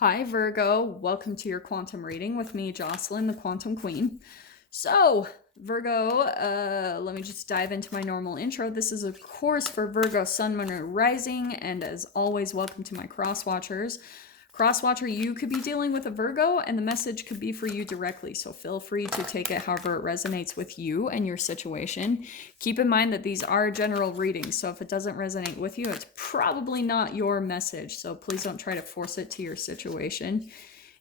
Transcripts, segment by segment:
Hi, Virgo. Welcome to your quantum reading with me, Jocelyn, the Quantum Queen. So, Virgo, let me just dive into my normal intro. This is, of course, for Virgo, Sun, Moon, or Rising, and as always, welcome to my cross watchers. Crosswatcher, you could be dealing with a Virgo, and the message could be for you directly, so feel free to take it however it resonates with you and your situation. Keep in mind that these are general readings, so if it doesn't resonate with you, it's probably not your message, so please don't try to force it to your situation.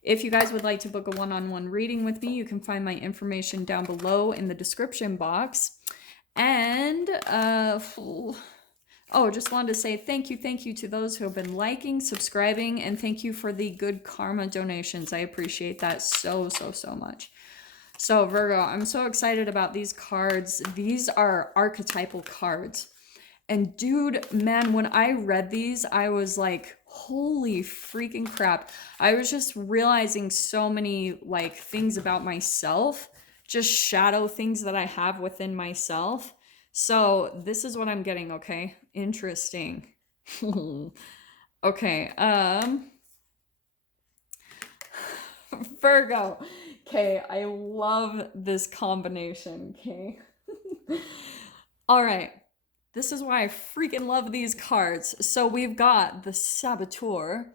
If you guys would like to book a one-on-one reading with me, you can find my information down below in the description box. And, just wanted to say thank you to those who have been liking, subscribing, and thank you for the good karma donations. I appreciate that so much. So Virgo, I'm so excited about these cards. These are archetypal cards. And dude, man, when I read these, I was like, holy freaking crap. I was just realizing so many like things about myself, just shadow things that I have within myself. So this is what I'm getting, okay? Interesting. Okay, Virgo. Okay, I love this combination, okay? All right. This is why I freaking love these cards. So we've got the saboteur,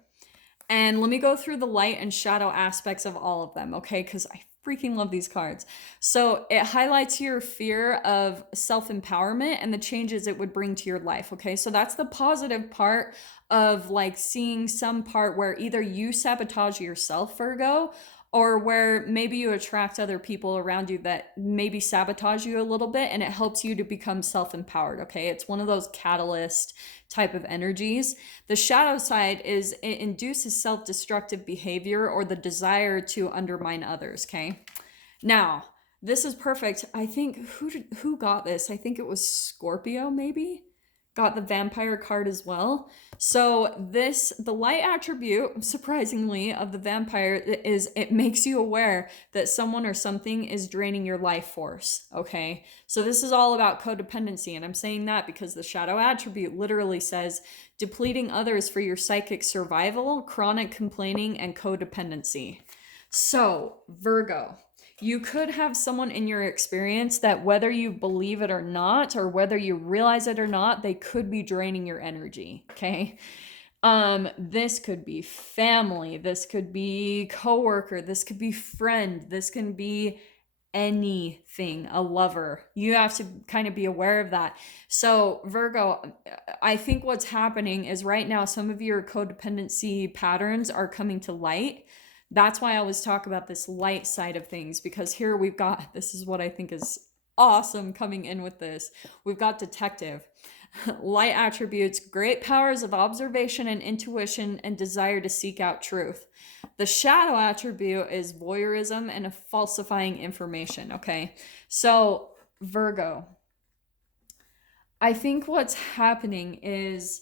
and let me go through the light and shadow aspects of all of them, okay? Because I freaking love these cards. So it highlights your fear of self-empowerment and the changes it would bring to your life, okay? So that's the positive part of like seeing some part where either you sabotage yourself, Virgo, or where maybe you attract other people around you that maybe sabotage you a little bit and it helps you to become self-empowered, okay? It's one of those catalyst type of energies. The shadow side is it induces self-destructive behavior or the desire to undermine others, okay? Now, this is perfect. I think, who got this? I think it was Scorpio, maybe? Got the vampire card as well. So the light attribute, surprisingly, of the vampire is it makes you aware that someone or something is draining your life force, okay? So this is all about codependency, and I'm saying that because the shadow attribute literally says depleting others for your psychic survival, chronic complaining, and codependency. So, Virgo, you could have someone in your experience that whether you believe it or not, or whether you realize it or not, they could be draining your energy, okay? This could be family, this could be coworker, this could be friend, this can be anything, a lover. You have to kind of be aware of that. So Virgo, I think what's happening is right now some of your codependency patterns are coming to light. That's why I always talk about this light side of things, because here we've got, this is what I think is awesome coming in with this. We've got detective. Light attributes, great powers of observation and intuition and desire to seek out truth. The shadow attribute is voyeurism and falsifying information, okay? So, Virgo, I think what's happening is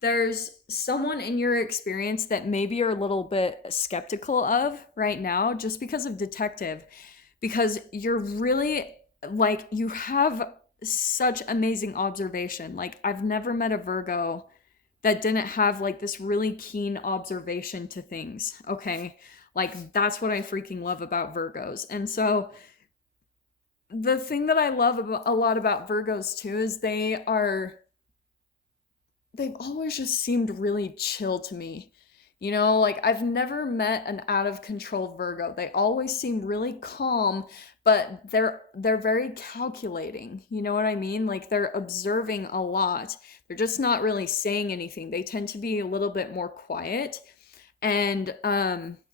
there's someone in your experience that maybe you're a little bit skeptical of right now just because of detective, because you're really like, you have such amazing observation. Like, I've never met a Virgo that didn't have like this really keen observation to things, okay? Like, that's what I freaking love about Virgos. And so the thing that I love about, a lot about Virgos too, is they've always just seemed really chill to me. You know, like I've never met an out of control Virgo. They always seem really calm, but they're very calculating. You know what I mean? Like they're observing a lot. They're just not really saying anything. They tend to be a little bit more quiet. And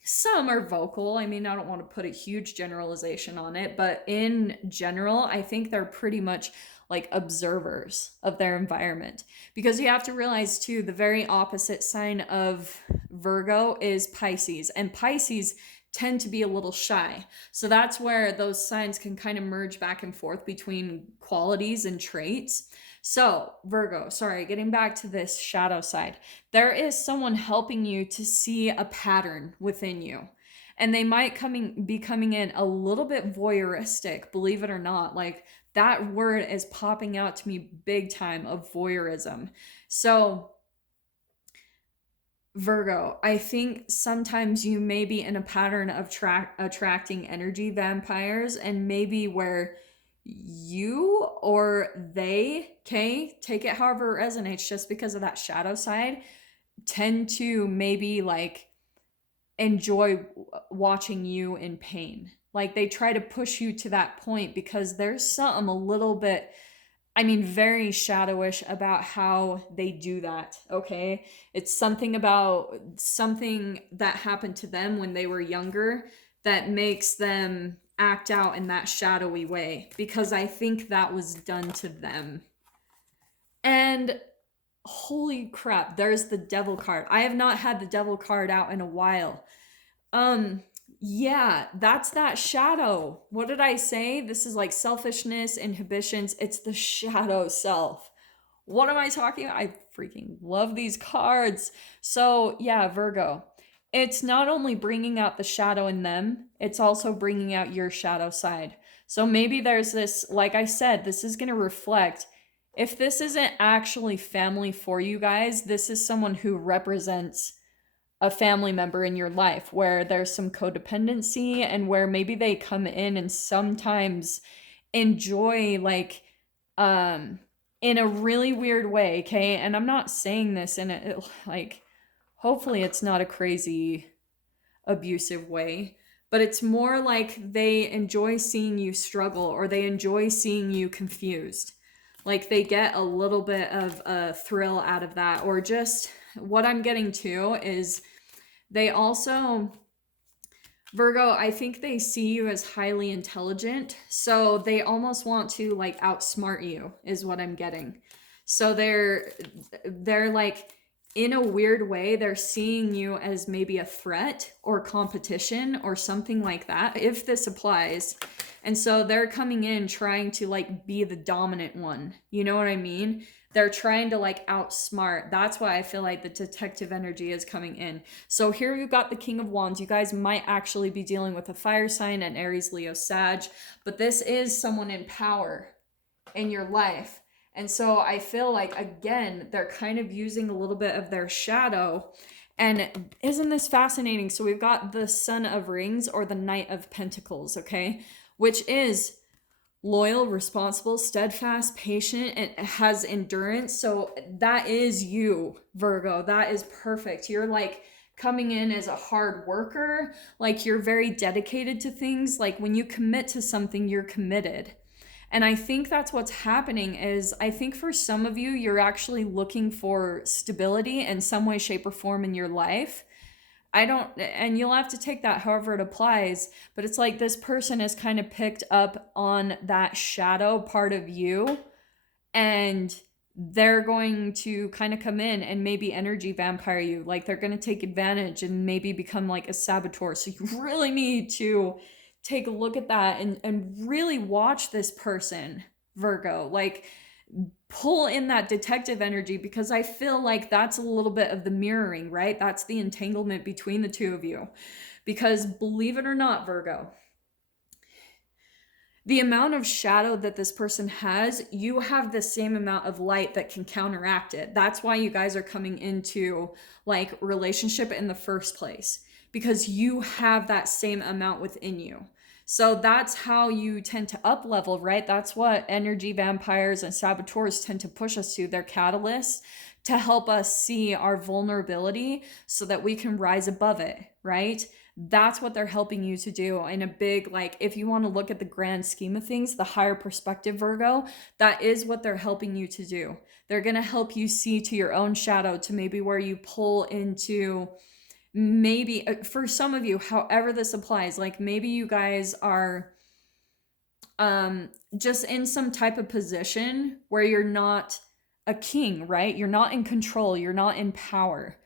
some are vocal. I mean, I don't want to put a huge generalization on it, but in general, I think they're pretty much like observers of their environment. Because you have to realize too, the very opposite sign of Virgo is Pisces, and Pisces tend to be a little shy. So that's where those signs can kind of merge back and forth between qualities and traits. So, Virgo, sorry, getting back to this shadow side, there is someone helping you to see a pattern within you. And they might be coming in a little bit voyeuristic, believe it or not. Like that word is popping out to me big time, of voyeurism. So Virgo, I think sometimes you may be in a pattern of attracting energy vampires, and maybe where you or they, okay, take it however it resonates, just because of that shadow side, tend to maybe like enjoy watching you in pain. Like they try to push you to that point because there's something a little bit, I mean, very shadowish about how they do that, okay? It's something about something that happened to them when they were younger that makes them act out in that shadowy way, because I think that was done to them. And holy crap, there's the devil card. I have not had the devil card out in a while. Yeah, that's that shadow. What did I say? This is like selfishness, inhibitions. It's the shadow self. What am I talking about? I freaking love these cards. So, yeah, Virgo. It's not only bringing out the shadow in them, it's also bringing out your shadow side. So maybe there's this, like I said, this is going to reflect. If this isn't actually family for you guys, this is someone who represents a family member in your life where there's some codependency, and where maybe they come in and sometimes enjoy like in a really weird way, okay? And I'm not saying this in a like, hopefully it's not a crazy abusive way, but it's more like they enjoy seeing you struggle, or they enjoy seeing you confused. Like they get a little bit of a thrill out of that. Or just what I'm getting to is they also, Virgo, I think they see you as highly intelligent. So they almost want to like outsmart you, is what I'm getting. So they're like, in a weird way, they're seeing you as maybe a threat or competition or something like that, if this applies. And so they're coming in trying to like be the dominant one. You know what I mean? They're trying to like outsmart. That's why I feel like the detective energy is coming in. So here you've got the King of Wands. You guys might actually be dealing with a fire sign, an Aries, Leo, Sag, but this is someone in power in your life. And so I feel like, again, they're kind of using a little bit of their shadow. And isn't this fascinating? So we've got the Son of Rings, or the Knight of Pentacles, okay? Which is loyal, responsible, steadfast, patient, and has endurance. So that is you, Virgo. That is perfect. You're like coming in as a hard worker. Like you're very dedicated to things. Like when you commit to something, you're committed. And I think that's what's happening. Is I think for some of you, you're actually looking for stability in some way, shape, or form in your life. And you'll have to take that however it applies, but it's like this person has kind of picked up on that shadow part of you, and they're going to kind of come in and maybe energy vampire you. Like they're going to take advantage and maybe become like a saboteur. So you really need to take a look at that and really watch this person, Virgo. Like pull in that detective energy, because I feel like that's a little bit of the mirroring, right? That's the entanglement between the two of you. Because believe it or not, Virgo, the amount of shadow that this person has, you have the same amount of light that can counteract it. That's why you guys are coming into like relationship in the first place, because you have that same amount within you. So that's how you tend to up level, right? That's what energy vampires and saboteurs tend to push us to. They're catalysts to help us see our vulnerability so that we can rise above it, right? That's what they're helping you to do in a big, like, if you want to look at the grand scheme of things, the higher perspective, Virgo, that is what they're helping you to do. They're going to help you see to your own shadow, to maybe where you pull into, maybe for some of you, however this applies, like maybe you guys are just in some type of position where you're not a king, right? You're not in control, you're not in power.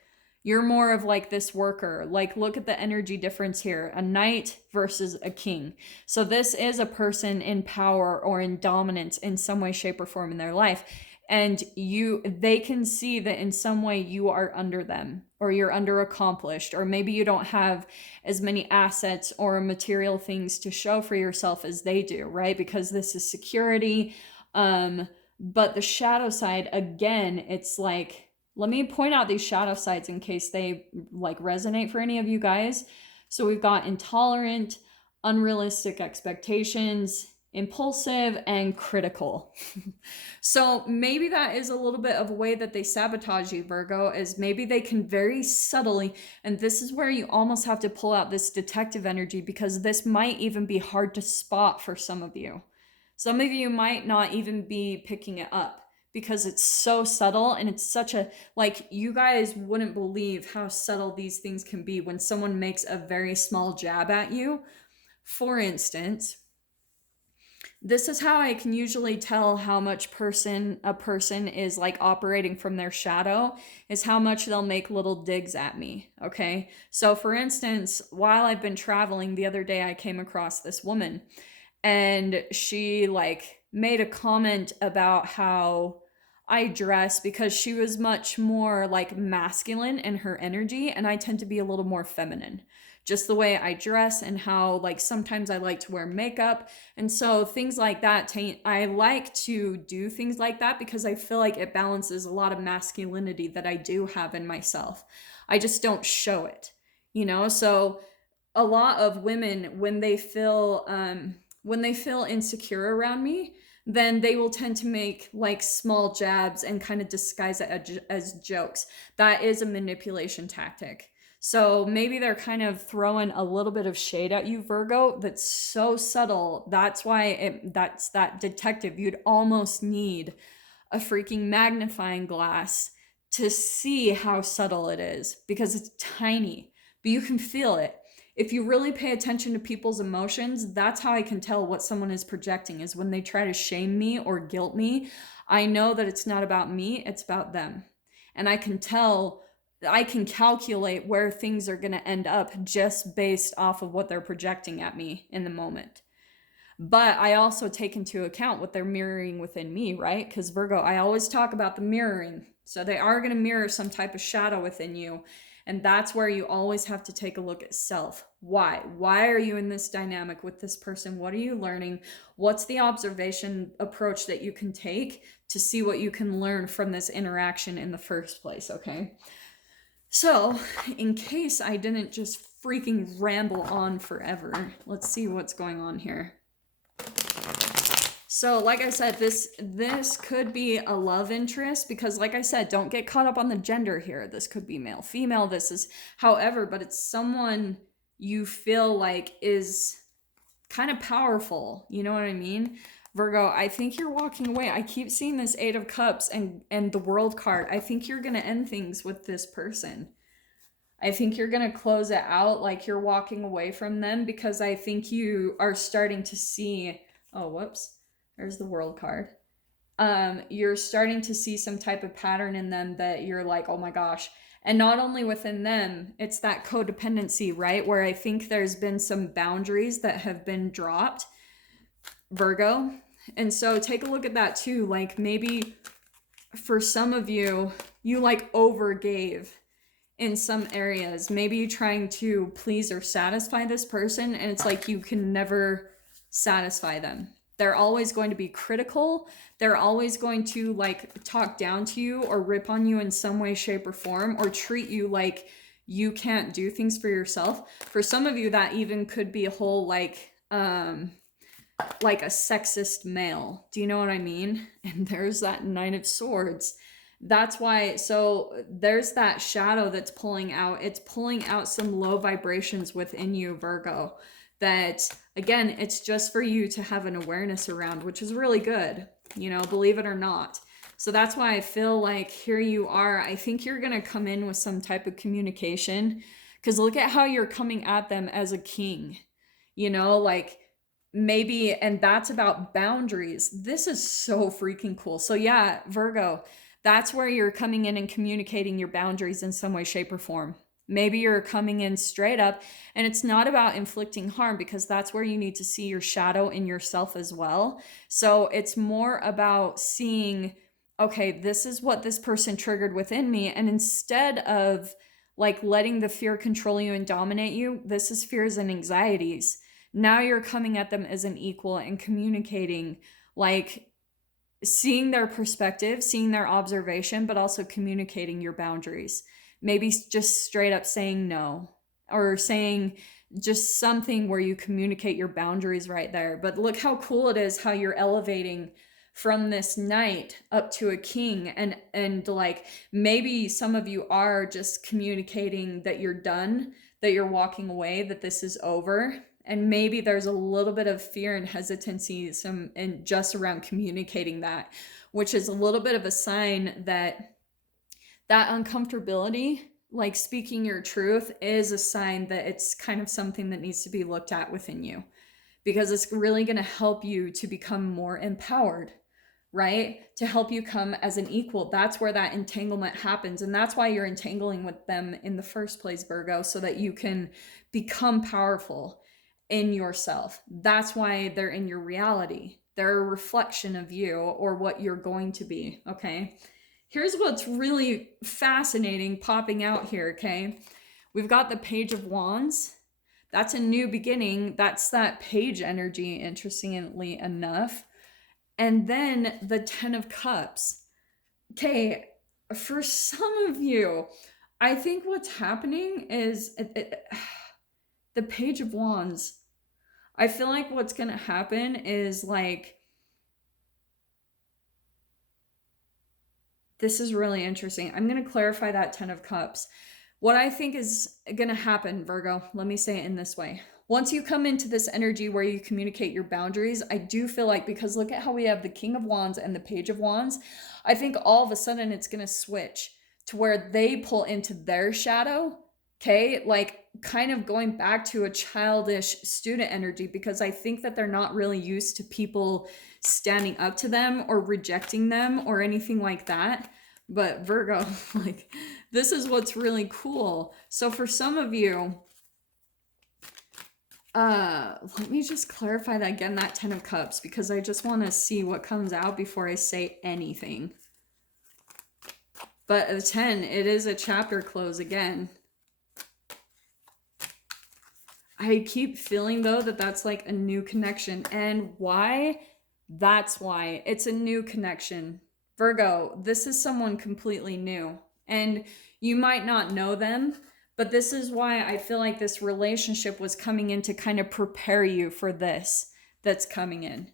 You're more of like this worker. Like look at the energy difference here, a knight versus a king. So this is a person in power or in dominance in some way, shape, or form in their life. And they can see that in some way you are under them, or you're under accomplished, or maybe you don't have as many assets or material things to show for yourself as they do, right? Because this is security. But the shadow side, again, it's like let me point out these shadow sides in case they like resonate for any of you guys. So we've got intolerant, unrealistic expectations, impulsive, and critical. So maybe that is a little bit of a way that they sabotage you, Virgo, is maybe they can very subtly, and this is where you almost have to pull out this detective energy, because this might even be hard to spot for some of you. Some of you might not even be picking it up because it's so subtle, and it's such a, like, you guys wouldn't believe how subtle these things can be when someone makes a very small jab at you. For instance, this is how I can usually tell how much a person is like operating from their shadow, is how much they'll make little digs at me. Okay. So for instance, while I've been traveling, the other day I came across this woman, and she like made a comment about how I dress, because she was much more like masculine in her energy, and I tend to be a little more feminine. Just the way I dress, and how like sometimes I like to wear makeup. And so things like that, I like to do things like that because I feel like it balances a lot of masculinity that I do have in myself. I just don't show it, you know? So a lot of women, when they feel insecure around me, then they will tend to make like small jabs and kind of disguise it as jokes. That is a manipulation tactic. So maybe they're kind of throwing a little bit of shade at you, Virgo, that's so subtle. That's why that's that detective. You'd almost need a freaking magnifying glass to see how subtle it is, because it's tiny, but you can feel it. If you really pay attention to people's emotions, that's how I can tell what someone is projecting, is when they try to shame me or guilt me. I know that it's not about me, it's about them. And I can calculate where things are going to end up just based off of what they're projecting at me in the moment. But I also take into account what they're mirroring within me, right? Because Virgo, I always talk about the mirroring. So they are going to mirror some type of shadow within you. And that's where you always have to take a look at self. Why? Why are you in this dynamic with this person? What are you learning? What's the observation approach that you can take to see what you can learn from this interaction in the first place, okay? So, in case I didn't just freaking ramble on forever, let's see what's going on here. So, like I said, this could be a love interest, because like I said, don't get caught up on the gender here. This could be male, female, this is however, but it's someone you feel like is kind of powerful. You know what I mean? Virgo, I think you're walking away. I keep seeing this 8 of Cups and the World card. I think you're going to end things with this person. I think you're going to close it out, like you're walking away from them, because I think you are starting to see, oh, whoops, there's the World card. You're starting to see some type of pattern in them that you're like, oh my gosh. And not only within them, it's that codependency, right? Where I think there's been some boundaries that have been dropped, Virgo. And so take a look at that too. Like maybe for some of you, you like overgave in some areas. Maybe you're trying to please or satisfy this person, and it's like you can never satisfy them. They're always going to be critical. They're always going to like talk down to you or rip on you in some way, shape, or form, or treat you like you can't do things for yourself. For some of you, that even could be a whole like a sexist male. Do you know what I mean? And there's that Knight of Swords. That's why, so there's that shadow that's pulling out. It's pulling out some low vibrations within you, Virgo, that again, it's just for you to have an awareness around, which is really good, you know, believe it or not. So that's why I feel like here you are. I think you're going to come in with some type of communication, because look at how you're coming at them as a king, you know, like maybe, and that's about boundaries. This is so freaking cool. So yeah, Virgo, that's where you're coming in and communicating your boundaries in some way, shape, or form. Maybe you're coming in straight up, and it's not about inflicting harm, because that's where you need to see your shadow in yourself as well. So it's more about seeing, okay, this is what this person triggered within me. And instead of like letting the fear control you and dominate you, this is fears and anxieties. Now you're coming at them as an equal and communicating like, seeing their perspective, seeing their observation, but also communicating your boundaries. Maybe just straight up saying no, or saying just something where you communicate your boundaries right there. But look how cool it is how you're elevating from this knight up to a king, and like maybe some of you are just communicating that you're done, that you're walking away, that this is over. And maybe there's a little bit of fear and hesitancy and just around communicating that, which is a little bit of a sign that that uncomfortability, like speaking your truth, is a sign that it's kind of something that needs to be looked at within you, because it's really going to help you to become more empowered, right? To help you come as an equal. That's where that entanglement happens. And that's why you're entangling with them in the first place, Virgo, so that you can become powerful in yourself. That's why they're in your reality. They're a reflection of you, or what you're going to be, okay? Here's what's really fascinating popping out here, okay? We've got the Page of Wands. That's a new beginning. That's that page energy, interestingly enough. And then the 10 of Cups. Okay, for some of you, I think what's happening is the Page of Wands. I feel like what's going to happen is like, this is really interesting. I'm going to clarify that 10 of Cups. What I think is going to happen, Virgo, let me say it in this way. Once you come into this energy where you communicate your boundaries, I do feel like, because look at how we have the King of Wands and the Page of Wands, I think all of a sudden it's going to switch to where they pull into their shadow, okay? Like kind of going back to a childish student energy, because I think that they're not really used to people standing up to them or rejecting them or anything like that. But Virgo, like, this is what's really cool. So for some of you, let me just clarify that again, that 10 of Cups, because I just want to see what comes out before I say anything. But the 10, it is a chapter close again. I keep feeling, though, that that's like a new connection. And why? That's why. It's a new connection. Virgo, this is someone completely new. And you might not know them, but this is why I feel like this relationship was coming in to kind of prepare you for this that's coming in.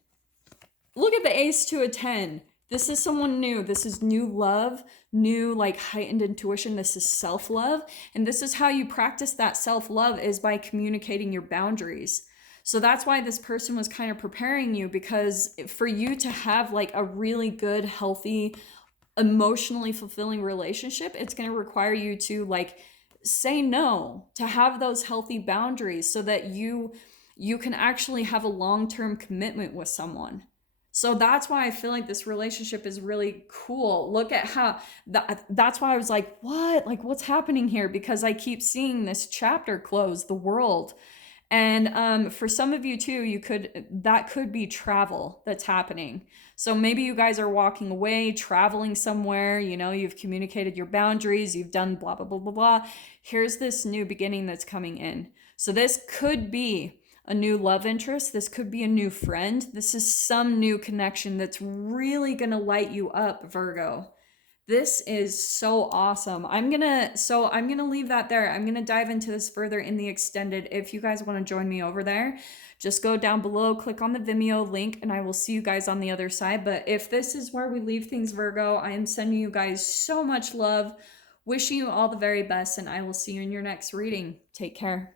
Look at the Ace to a 10. This is someone new. This is new love, new like heightened intuition. This is self-love. And this is how you practice that self-love, is by communicating your boundaries. So that's why this person was kind of preparing you, because for you to have like a really good, healthy, emotionally fulfilling relationship, it's going to require you to like say no, to have those healthy boundaries, so that you can actually have a long-term commitment with someone. So that's why I feel like this relationship is really cool. Look at how that's why I was like, what? Like, what's happening here? Because I keep seeing this chapter close, the World. And for some of you too, that could be travel that's happening. So maybe you guys are walking away, traveling somewhere, you know, you've communicated your boundaries, you've done blah, blah, blah, blah, blah. Here's this new beginning that's coming in. So this could be a new love interest. This could be a new friend. This is some new connection that's really going to light you up, Virgo. This is so awesome. I'm gonna leave that there. I'm gonna dive into this further in the extended. If you guys want to join me over there, just go down below, click on the Vimeo link, and I will see you guys on the other side. But if this is where we leave things, Virgo, I am sending you guys so much love, wishing you all the very best, and I will see you in your next reading. Take care.